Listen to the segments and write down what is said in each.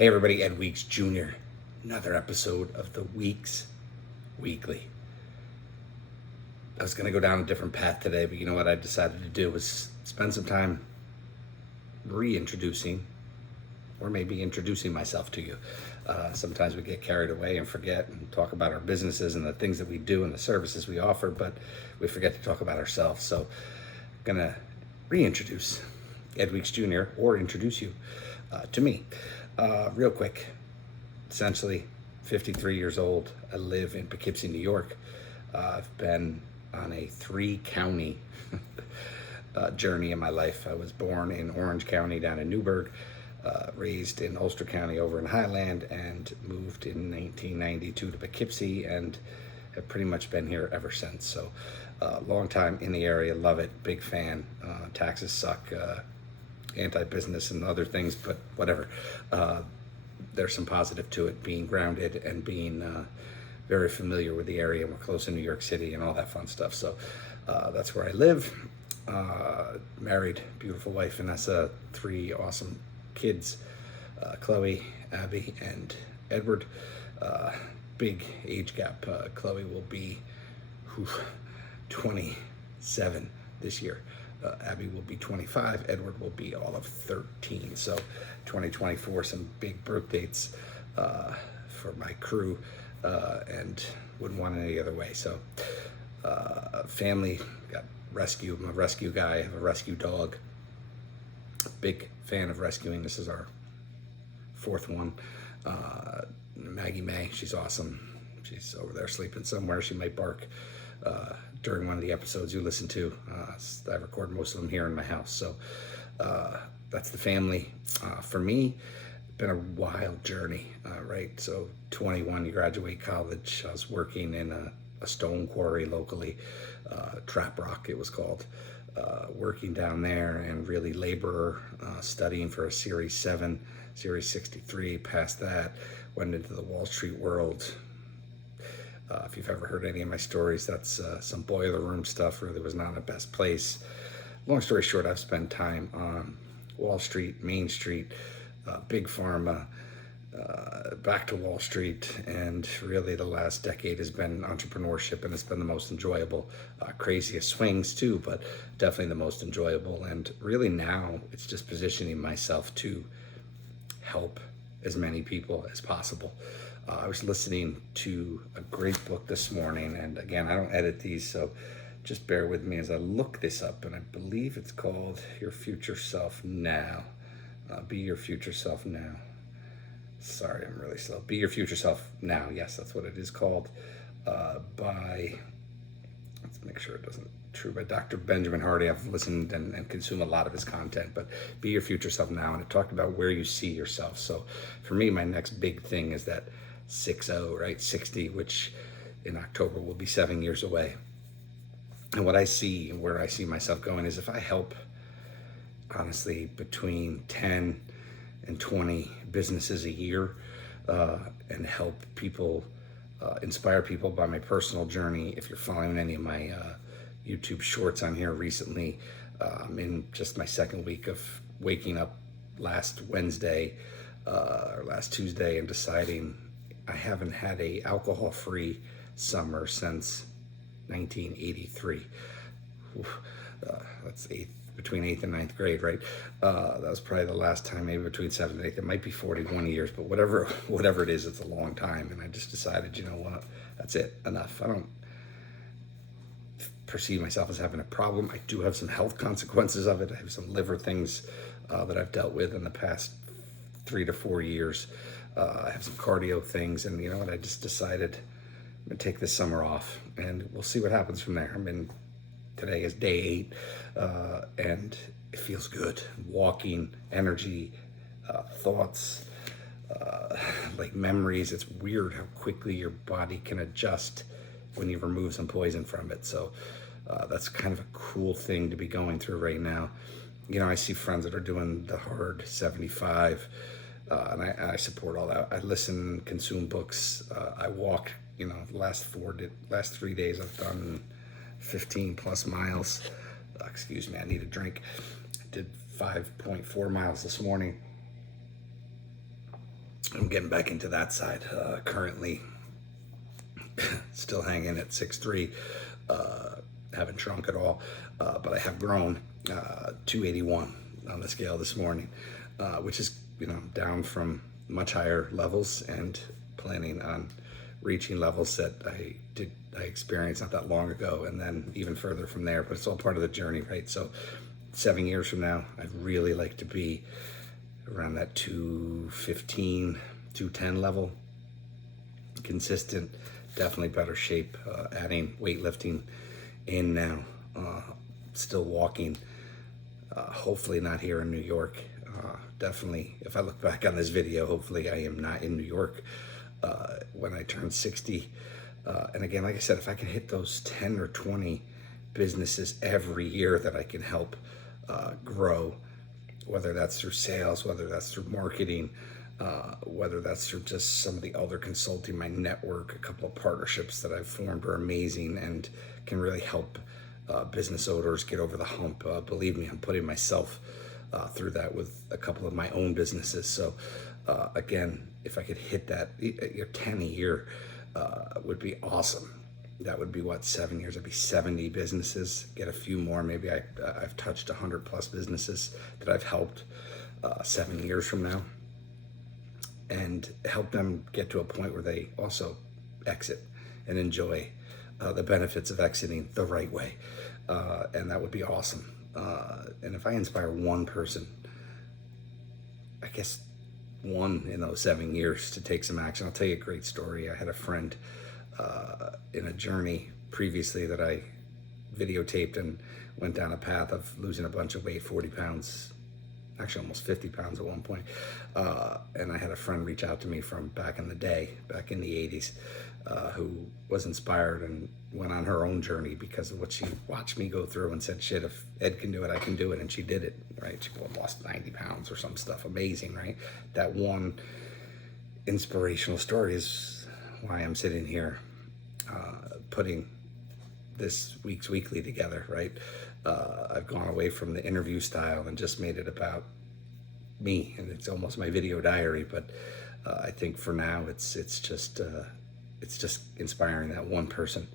Hey everybody, Ed Weeks Jr. Another episode of the Weeks Weekly. I was gonna go down a different path today, but you know what I decided to do was spend some time reintroducing, or maybe introducing myself to you. Sometimes we get carried away and forget and talk about our businesses and the things that we do and the services we offer, but we forget to talk about ourselves. So I'm gonna reintroduce Ed Weeks Jr. or introduce you to me. Real quick, essentially 53 years old. I live in Poughkeepsie, New York. I've been on a 3-county journey in my life. I was born in Orange County down in Newburgh, raised in Ulster County over in Highland, and moved in 1992 to Poughkeepsie, and have pretty much been here ever since. So long time in the area, love it, big fan. Taxes suck, anti-business and other things, but whatever. There's some positive to it, being grounded and being very familiar with the area. We're close to New York City and all that fun stuff. So that's where I live. Married, beautiful wife, Vanessa, 3 awesome kids, Chloe, Abby, and Edward. Big age gap. Chloe will be 27 this year. Abby will be 25, Edward will be all of 13. So 2024, some big birth dates for my crew, and wouldn't want it any other way. So family, got rescue, I'm a rescue guy, I have a rescue dog. Big fan of rescuing. This is our 4th one. Maggie May, she's awesome. She's over there sleeping somewhere. She might bark during one of the episodes you listen to. I record most of them here in my house. So that's the family. For me, been a wild journey, right? So 21, you graduate college. I was working in a stone quarry locally, Trap Rock it was called. Working down there and really laborer, studying for a Series 7, Series 63, past that, went into the Wall Street world. If you've ever heard any of my stories, that's some boiler room stuff. Really was not the best place. Long story short, I've spent time on Wall Street, Main Street, big pharma, back to Wall Street, and really the last decade has been entrepreneurship, and it's been the most enjoyable. Craziest swings too, but definitely the most enjoyable. And really now it's just positioning myself to help as many people as possible. I was listening to a great book this morning, and again, I don't edit these, so just bear with me as I look this up, and I believe it's called Your Future Self Now. Be Your Future Self Now. Sorry, I'm really slow. Be Your Future Self Now. Yes, that's what it is called. By, let's make sure it doesn't true, by Dr. Benjamin Hardy. I've listened and consumed a lot of his content, but Be Your Future Self Now. And it talked about where you see yourself. So for me, my next big thing is that 60, right? 60, which in October will be 7 years away. And what I see and where I see myself going is if I help, honestly, between 10 and 20 businesses a year, and help people, inspire people by my personal journey. If you're following any of my YouTube shorts on here recently, I'm in just my 2nd week of waking up last Wednesday or last Tuesday and deciding I haven't had a alcohol-free summer since 1983. That's between 8th and 9th grade, right? That was probably the last time, maybe between 7th and 8th. It might be 41 years, but whatever it is, it's a long time. And I just decided, you know what, that's it, enough. I don't perceive myself as having a problem. I do have some health consequences of it. I have some liver things that I've dealt with in the past 3 to 4 years. I have some cardio things, and you know what, I just decided I'm gonna take this summer off, and we'll see what happens from there. Today is day 8, and it feels good. Walking, energy, thoughts, like memories. It's weird how quickly your body can adjust when you remove some poison from it. So that's kind of a cool thing to be going through right now. You know, I see friends that are doing the hard 75, and I support all that. I listen, consume books. I walk, you know, the last 3 days I've done 15 plus miles. Excuse me, I need a drink. I did 5.4 miles this morning. I'm getting back into that side. Currently, still hanging at 6'3". Haven't shrunk at all, but I have grown 281 on the scale this morning, which is down from much higher levels, and planning on reaching levels that I experienced not that long ago, and then even further from there. But it's all part of the journey, right? So 7 years from now, I'd really like to be around that 215, 210 level, consistent, definitely better shape, adding weightlifting in now, still walking, hopefully not here in New York. Definitely, if I look back on this video, hopefully I am not in New York when I turn 60. And again, like I said, if I can hit those 10 or 20 businesses every year that I can help grow, whether that's through sales, whether that's through marketing, whether that's through just some of the other consulting, my network, a couple of partnerships that I've formed are amazing and can really help business owners get over the hump. Believe me, I'm putting myself through that with a couple of my own businesses. So again, if I could hit that 10 a year would be awesome. That would be 7 years? It'd be 70 businesses, get a few more. Maybe I've touched 100 plus businesses that I've helped 7 years from now, and help them get to a point where they also exit and enjoy the benefits of exiting the right way. And that would be awesome. And if I inspire one person, I guess one in those 7 years to take some action. I'll tell you a great story. I had a friend in a journey previously that I videotaped, and went down a path of losing a bunch of weight, 40 pounds, actually almost 50 pounds at one point. And I had a friend reach out to me from back in the day, back in the 80s, who was inspired and went on her own journey because of what she watched me go through, and said, shit, if Ed can do it, I can do it. And she did it, right? She lost 90 pounds or some stuff. Amazing, right? That one inspirational story is why I'm sitting here putting this week's weekly together, right? I've gone away from the interview style and just made it about me, and it's almost my video diary. But I think for now, it's just inspiring that one person.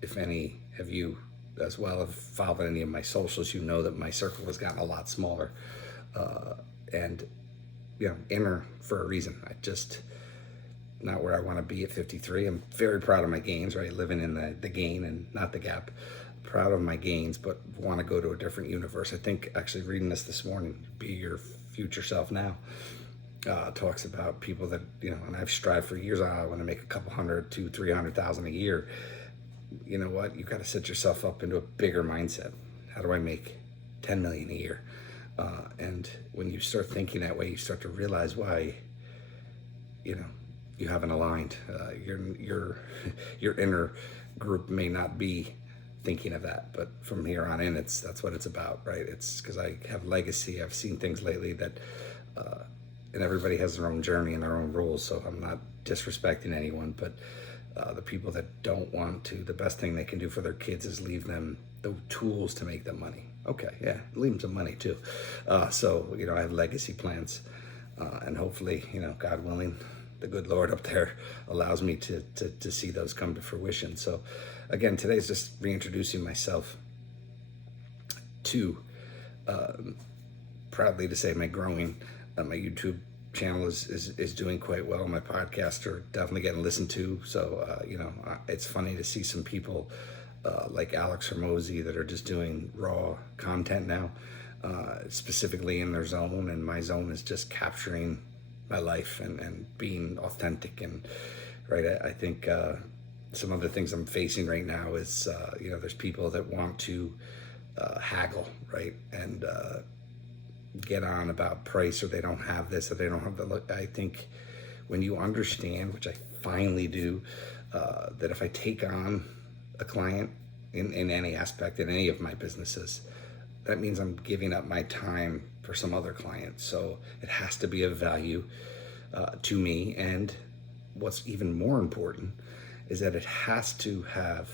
If any of you as well have followed any of my socials, you know that my circle has gotten a lot smaller, and inner for a reason. I just not where I want to be at 53. I'm very proud of my gains, right? Living in the gain and not the gap. Proud of my gains, but want to go to a different universe. I think actually reading this morning, Be Your Future Self Now, talks about people that, and I've strived for years, I want to make a couple hundred to 300,000 a year. You know what? You've got to set yourself up into a bigger mindset. How do I make 10 million a year? And when you start thinking that way, you start to realize why, you haven't aligned. Your inner group may not be thinking of that, but from here on in, that's what it's about, right? It's because I have legacy. I've seen things lately that, and everybody has their own journey and their own rules. So I'm not disrespecting anyone, but the people that don't want to, the best thing they can do for their kids is leave them the tools to make them money. Okay, yeah, leave them some money too. So I have legacy plans, and hopefully, God willing, the good Lord up there allows me to see those come to fruition. So again, today's just reintroducing myself to, proudly to say, my growing, my YouTube channel is doing quite well. My podcasts are definitely getting listened to. So, it's funny to see some people like Alex Hermosi that are just doing raw content now, specifically in their zone. And my zone is just capturing my life and being authentic. And right, I think some other things I'm facing right now is, there's people that want to haggle, right? And get on about price, or they don't have this, or they don't have the look. I think when you understand, which I finally do, that if I take on a client in any aspect, in any of my businesses, that means I'm giving up my time for some other client. So it has to be of value to me. And what's even more important is that it has to have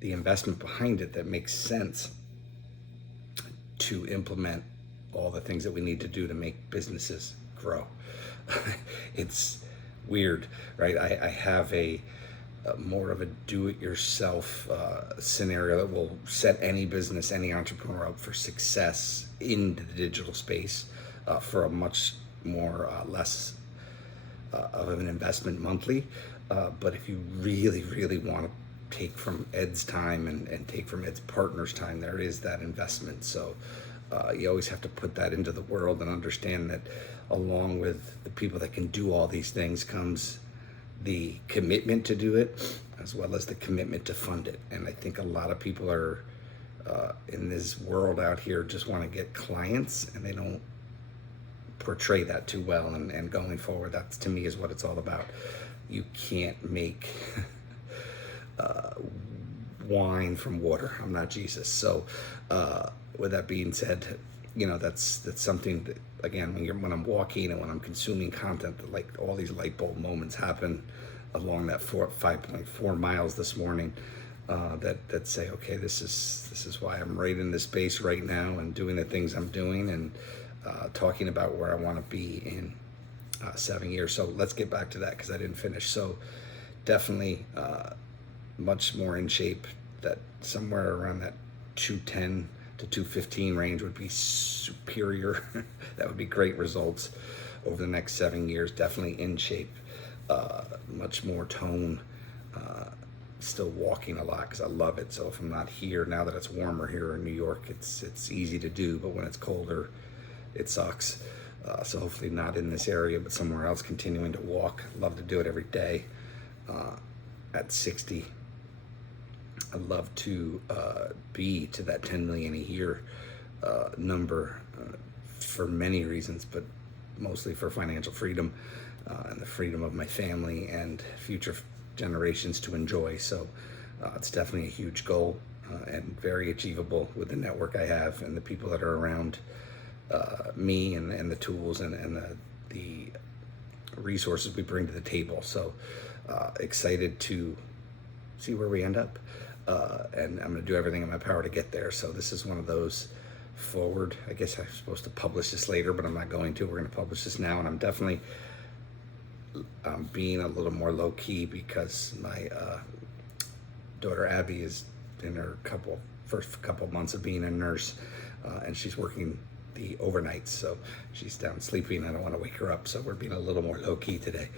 the investment behind it that makes sense to implement all the things that we need to do to make businesses grow. grow. It's weird, right? I have a more of a do-it-yourself scenario that will set any business, any entrepreneur up for success in the digital space for a much more less of an investment monthly. But if you really, really want to take from Ed's time and take from Ed's partner's time, there is that investment. So you always have to put that into the world and understand that along with the people that can do all these things comes the commitment to do it, as well as the commitment to fund it. And I think a lot of people are in this world out here just want to get clients, and they don't portray that too well. And going forward, that to me is what it's all about. You can't make wine from water. I'm not Jesus. So with that being said, that's something that, again, when I'm walking and when I'm consuming content, that like all these light bulb moments happen along that 5.4 miles this morning, that say, okay, this is why I'm right in this space right now and doing the things I'm doing and talking about where I want to be in 7 years. So let's get back to that because I didn't finish. So definitely much more in shape. That somewhere around that 210 to 215 range would be superior. That would be great results over the next 7 years. Definitely in shape, much more tone, still walking a lot because I love it. So if I'm not here, now that it's warmer here in New York, it's easy to do, but when it's colder, it sucks. So hopefully not in this area, but somewhere else, continuing to walk. Love to do it every day. At 60, I'd love to be to that 10 million a year number for many reasons, but mostly for financial freedom and the freedom of my family and future generations to enjoy. So it's definitely a huge goal and very achievable with the network I have and the people that are around me and the tools and the resources we bring to the table. So excited to see where we end up. And I'm going to do everything in my power to get there. So this is one of those forward. I guess I'm supposed to publish this later, but I'm not going to. We're going to publish this now, and I'm definitely being a little more low key because my daughter Abby is in her first couple months of being a nurse, and she's working the overnights, so she's down sleeping. I don't want to wake her up, so we're being a little more low key today.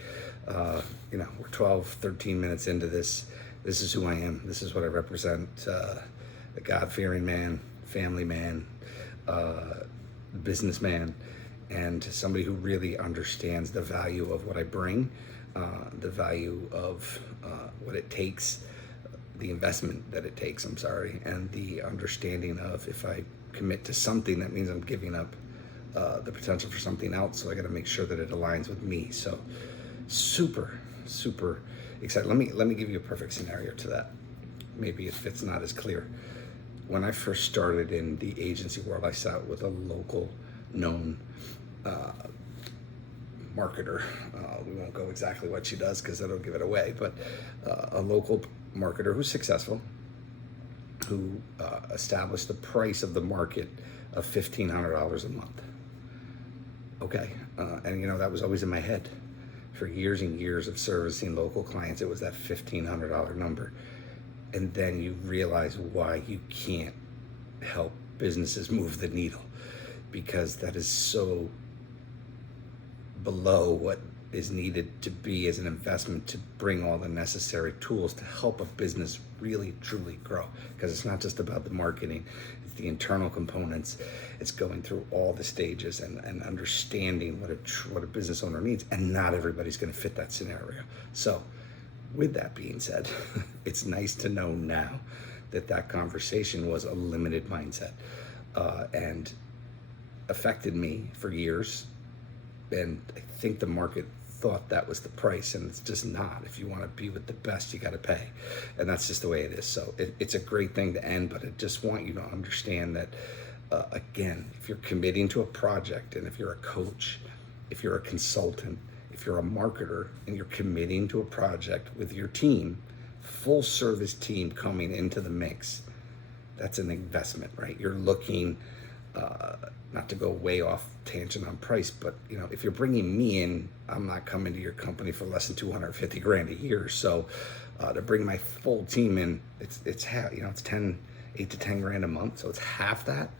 We're 12, 13 minutes into this. This is who I am. This is what I represent. A God-fearing man, family man, businessman, and somebody who really understands the value of what I bring, the value of what it takes, the investment that it takes, and the understanding of if I commit to something, that means I'm giving up the potential for something else. So I got to make sure that it aligns with me. So super, super excited. Let me give you a perfect scenario to that. Maybe if it's not as clear. When I first started in the agency world, I sat with a local known marketer. We won't go exactly what she does because that'll give it away, but a local marketer who's successful, who established the price of the market of $1,500 a month. Okay, and that was always in my head. For years and years of servicing local clients, it was that $1,500 number. And then you realize why you can't help businesses move the needle, because that is so below what is needed to be as an investment to bring all the necessary tools to help a business really truly grow. Because it's not just about the marketing, it's the internal components. It's going through all the stages and understanding what a business owner needs, and not everybody's going to fit that scenario. So with that being said, it's nice to know now that conversation was a limited mindset and affected me for years. And I think the market thought that was the price, and it's just not. If you want to be with the best, you got to pay, and that's just the way it is. So it's a great thing to end, but I just want you to understand that again, if you're committing to a project, and if you're a coach, if you're a consultant, if you're a marketer, and you're committing to a project with your team, full service team coming into the mix, that's an investment, right? You're looking not to go way off tangent on price, but if you're bringing me in, I'm not coming to your company for less than 250 grand a year. So to bring my full team in, it's half, it's 8 to 10 grand a month. So it's half that.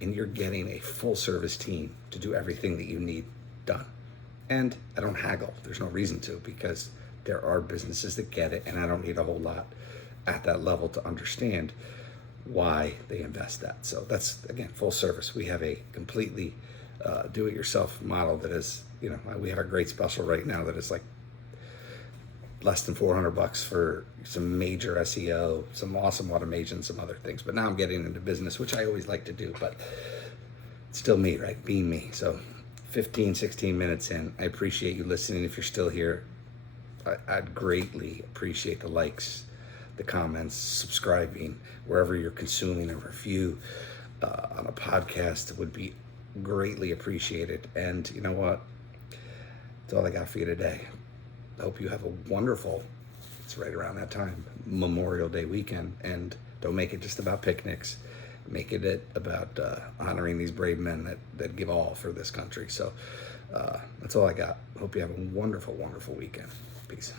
And you're getting a full service team to do everything that you need done. And I don't haggle. There's no reason to, because there are businesses that get it, and I don't need a whole lot at that level to understand why they invest that. So that's, again, full service. We have a completely do-it-yourself model that is, we have a great special right now that is like less than $400 for some major SEO, some awesome automation, some other things. But now I'm getting into business, which I always like to do, but it's still me, right? Being me. So 15, 16 minutes in, I appreciate you listening. If you're still here, I'd greatly appreciate the likes, the comments, subscribing, wherever you're consuming a review on a podcast would be greatly appreciated. And you know what? That's all I got for you today. I hope you have a wonderful, it's right around that time, Memorial Day weekend. And don't make it just about picnics. Make it about honoring these brave men that give all for this country. So that's all I got. Hope you have a wonderful, wonderful weekend. Peace.